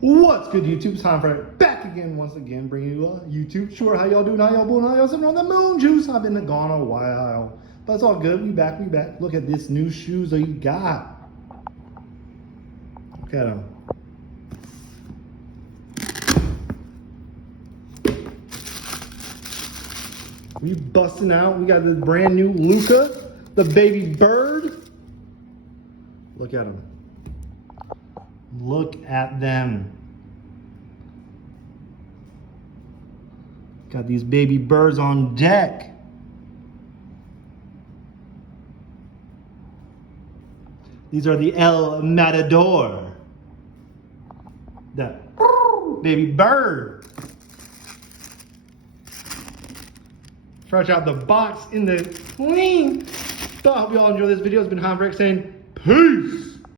What's good, YouTube? It's Tom Frederick back again, once again, bringing you a YouTube short. How y'all doing? How y'all doing? How y'all sipping on the moon juice? I've been gone a while, but it's all good. We back. Look at this new shoes that you got. Look at them. We busting out. We got this brand new Luka, the baby bird. Look at them. Look at them. Got these baby birds on deck. These are the El Matador. The baby bird. Fresh out the box in the clean. So I hope you all enjoy this video. It's been Tom Frederick saying peace.